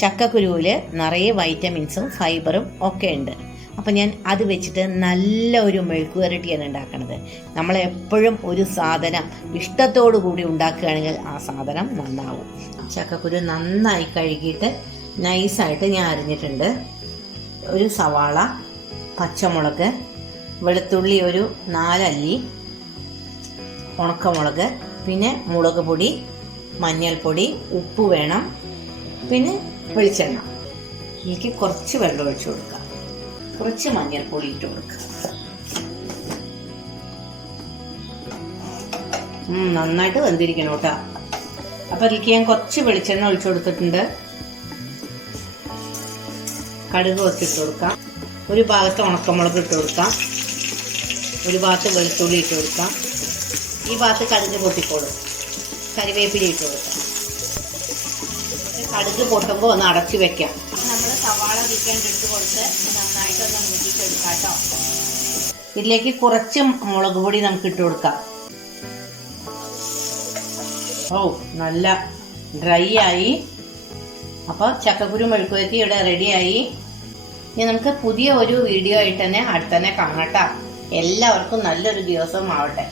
ചക്കക്കുരുവിൽ നിറയെ വൈറ്റമിൻസും ഫൈബറും ഒക്കെ ഉണ്ട്. അപ്പം ഞാൻ അത് വെച്ചിട്ട് നല്ല ഒരു മെഴുക്ക് വരട്ടിയാണ് ഉണ്ടാക്കുന്നത്. നമ്മളെപ്പോഴും ഒരു സാധനം ഇഷ്ടത്തോടു കൂടി ഉണ്ടാക്കുകയാണെങ്കിൽ ആ സാധനം നന്നാവും. ചക്കക്കുരു നന്നായി കഴുകിയിട്ട് നൈസായിട്ട് ഞാൻ അരിഞ്ഞിട്ടുണ്ട്. ഒരു സവാള, പച്ചമുളക്, വെളുത്തുള്ളി ഒരു 4 അല്ലി, ഉണക്കമുളക്, പിന്നെ മുളക് പൊടി, മഞ്ഞൾപ്പൊടി, ഉപ്പ് വേണം, പിന്നെ വെളിച്ചെണ്ണ. ഇതിലേക്ക് കുറച്ച് വെള്ളം ഒഴിച്ചു കൊടുക്കാം, കുറച്ച് മഞ്ഞൾപ്പൊടി ഇട്ട് കൊടുക്കുക. നന്നായിട്ട് വെന്തിരിക്കണം കേട്ടോ. അപ്പം അതിലേക്ക് ഞാൻ കുറച്ച് വെളിച്ചെണ്ണ ഒഴിച്ചു കൊടുത്തിട്ടുണ്ട്. കടുക് കുറച്ചിട്ട് കൊടുക്കാം, ഒരു ഭാഗത്ത് ഉണക്കമുളക് ഇട്ട് കൊടുക്കാം, ഒരു ഭാഗത്ത് വെളുത്തുള്ളി ഇട്ട് കൊടുക്കാം, ഈ ഭാഗത്ത് കടുക് പൊട്ടിക്കോളും, കരിവേപ്പില ഇട്ട് കൊടുക്കാം. കടുക് പൊട്ടുമ്പോൾ ഒന്ന് അടച്ചു വെക്കാം. നമ്മൾ സവാള ചിക്കൻ ഇട്ട് കൊടുത്ത് നന്നായിട്ടൊന്ന് മൂപ്പിച്ചെടുക്കാം കേട്ടോ. ഇതിലേക്ക് കുറച്ച് മുളക് പൊടി നമുക്ക് ഇട്ട് കൊടുക്കാം. നല്ല ഡ്രൈ ആയി. അപ്പോൾ ചക്കക്കുരു മെഴുക്ക് വരട്ടി ഇവിടെ റെഡിയായി. ഇനി നമുക്ക് പുതിയ ഒരു വീഡിയോ ആയിട്ട് തന്നെ അടുത്തന്നെ കാണാം. എല്ലാവർക്കും നല്ലൊരു ദിവസം ആവട്ടെ.